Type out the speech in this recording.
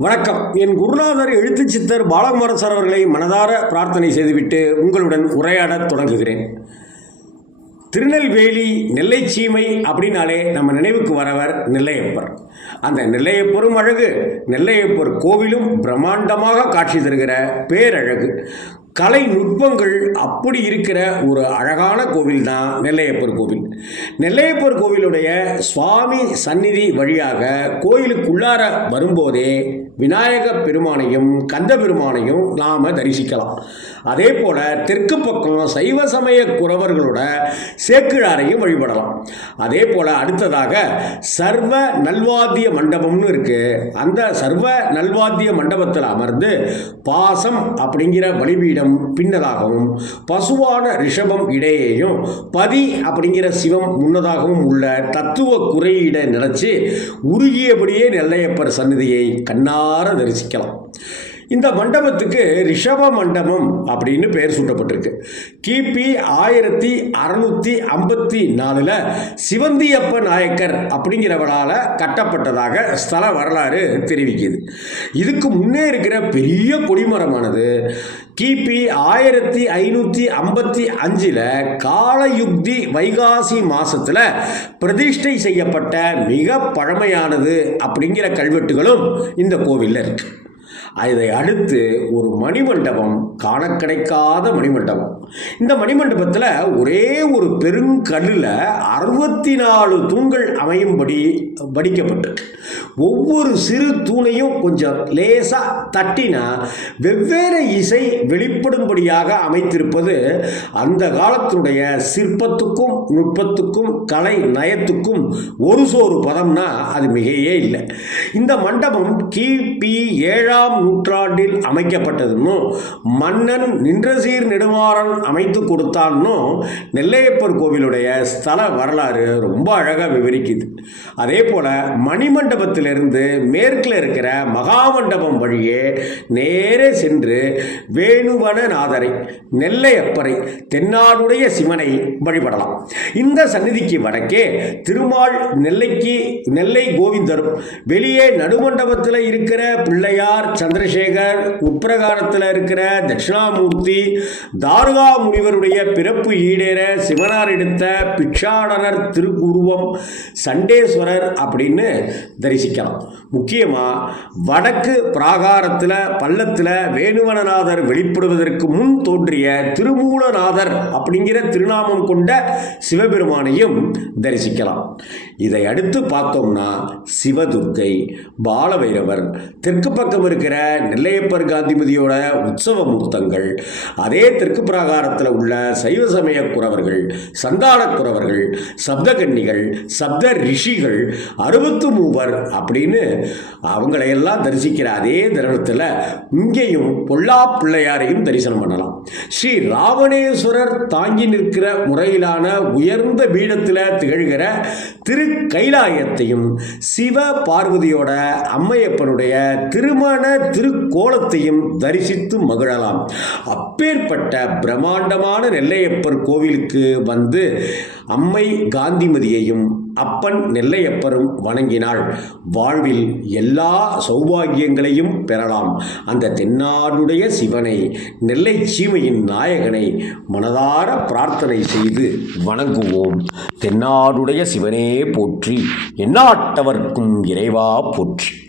வணக்கம். என் குருநாதர் எழுத்து சித்தர் பாலகுமாரசர் அவர்களை மனதார பிரார்த்தனை செய்துவிட்டு உங்களுடன் உரையாடத் தொடங்குகிறேன். திருநெல்வேலி நெல்லை சீமை அப்படின்னாலே நம்ம நினைவுக்கு வரவர் நெல்லையப்பர். அந்த நெல்லையப்பரும் அழகு நெல்லையப்பர் கோவிலும் பிரம்மாண்டமாக காட்சி தருகிற பேரழகு. கலை நுட்பங்கள் அப்படி இருக்கிற ஒரு அழகான கோவில் தான் நெல்லையப்பர் கோவில். நெல்லையப்பர் கோவிலுடைய சுவாமி சந்நிதி வழியாக கோயிலுக்குள்ளார வரும்போதே விநாயக பெருமானையும் கந்த பெருமானையும் நாம் தரிசிக்கலாம். அதே போல் தெற்கு பக்கம் சைவ சமய குறவர்களோட சேக்கிழாரையும் வழிபடலாம். அதே போல் அடுத்ததாக சர்வ நல்வாத்திய மண்டபம்னு இருக்கு. அந்த சர்வ நல்வாத்திய மண்டபத்தில் அமர்ந்து பாசம் அப்படிங்கிற பலிபீடம் பின்னதாகவும் பசுவான ரிஷபம் இடையேயும் பதி அப்படிங்கிற சிவம் முன்னதாகவும் உள்ள தத்துவ குறையீடை நினைச்சு உருகியபடியே நெல்லையப்பர் சன்னதியை கண்ணார தரிசிக்கலாம். இந்த மண்டபத்துக்கு ரிஷப மண்டபம் அப்படின்னு பெயர் சூட்டப்பட்டிருக்கு. கிபி ஆயிரத்தி அறுநூத்தி ஐம்பத்தி நாலில் சிவந்தியப்ப நாயக்கர் அப்படிங்கிறவரால் கட்டப்பட்டதாக ஸ்தல வரலாறு தெரிவிக்குது. இதுக்கு முன்னே இருக்கிற பெரிய கொடிமரமானது கிபி ஆயிரத்தி ஐநூற்றி ஐம்பத்தி அஞ்சில் காலயுக்தி வைகாசி மாதத்தில் பிரதிஷ்டை செய்யப்பட்ட மிக பழமையானது அப்படிங்கிற கல்வெட்டுகளும் இந்த கோவிலில் இருக்குது அதை அடுத்து ஒரு மணிமண்டபம் காண கிடைக்காத மணிமண்டபம். இந்த மணிமண்டபத்தில் ஒரே ஒரு பெருங்கல்லில் அறுபத்தி நாலு தூண்கள் அமையும்படி வடிக்கப்பட்டிருக்கு. ஒவ்வொரு சிறு தூணையும் கொஞ்சம் லேசாக தட்டினா வெவ்வேறு இசை வெளிப்படும்படியாக அமைத்திருப்பது அந்த காலத்தினுடைய சிற்பத்துக்கும் நுட்பத்துக்கும் கலை நயத்துக்கும் ஒரு சோறு பதம்னா அது மிகையே இல்லை. இந்த மண்டபம் கிபி ஏழாம் நூற்றாண்டில் அமைக்கப்பட்டதுன்னு மன்னன் நின்றசீர் நெடுமாறன் அமைத்து கொடுத்தான்னு நெல்லையப்பர் கோவிலுடைய ஸ்தல வரலாறு ரொம்ப அழகாக விவரிக்குது. அதே போல் மணிமண்டபத்திலிருந்து மேற்கில் இருக்கிற மகாமண்டபம் வழியே நேரே சென்று வேணுவனநாதரை நெல்லையப்பரை தென்னாடுடைய சிவனை வழிபடலாம். இந்த சந்நிதிக்கு வடக்கே திருமால் நெல்லைக்கு நெல்லை கோவிந்தரும் வெளியே நடுமண்டபத்தில் இருக்கிற பிள்ளையார் சந்திரசேகர் உப்பிரகாரத்தில் இருக்கிற தட்சிணாமூர்த்தி தாருகா முனிவருடைய பிறப்பு ஈடேற சிவனார் எடுத்த பிக்ஷாடனர் திருக்குருவம் சண்டேஸ்வரர் அப்படின்னு தரிசிக்கலாம். முக்கியமாக வடக்கு பிராகாரத்தில் பள்ளத்தில் வேணுவனநாதர் வெளிப்படுவதற்கு முன் தோன்றிய திருமூலநாதர் அப்படிங்கிற திருநாமம் கொண்ட சிவபெருமானையும் தரிசிக்கலாம். இதை அடுத்து பார்த்தோம்னா சிவதுர்க்கை பாலவைரவர் தெற்கு பக்கம் இருக்கிற இருக்கிற நெல்லையப்பர் காந்திமதியோட உற்சவ மூர்த்தங்கள் அதே தெற்கு பிராகாரத்தில் உள்ள சைவ சமய குறவர்கள் சந்தான குறவர்கள் சப்தகன்னிகள் சப்த ரிஷிகள் அறுபத்து மூவர் அப்படின்னு அவங்களையெல்லாம் தரிசிக்கிற அதே தருணத்தில் இங்கேயும் பொல்லா பிள்ளையாரையும் தரிசனம் பண்ணலாம். ஸ்ரீ ராவணேஸ்வரர் தாங்கி நிற்கிற முறையிலான உயர்ந்த பீடத்தில் திகழ்கிற திரு கைலாயத்தையும் சிவ பார்வதியோட அம்மையப்பனுடைய திருமண திருக்கோலத்தையும் தரிசித்து மகிழலாம். அப்பேற்பட்ட பிரம்மாண்டமான நெல்லையப்பர் கோவிலுக்கு வந்து அம்மை காந்திமதியையும் அப்பன் நெல்லையப்பரும் வணங்கினாள். வாழ்வில் எல்லா சௌபாகியங்களையும் பெறலாம். அந்த தென்னாடுடைய சிவனை நெல்லை சீமையின் நாயகனை மனதார பிரார்த்தனை செய்து வணங்குவோம். தென்னாடுடைய சிவனே போற்றி எண்ணாட்டவர்க்கும் இறைவா போற்றி.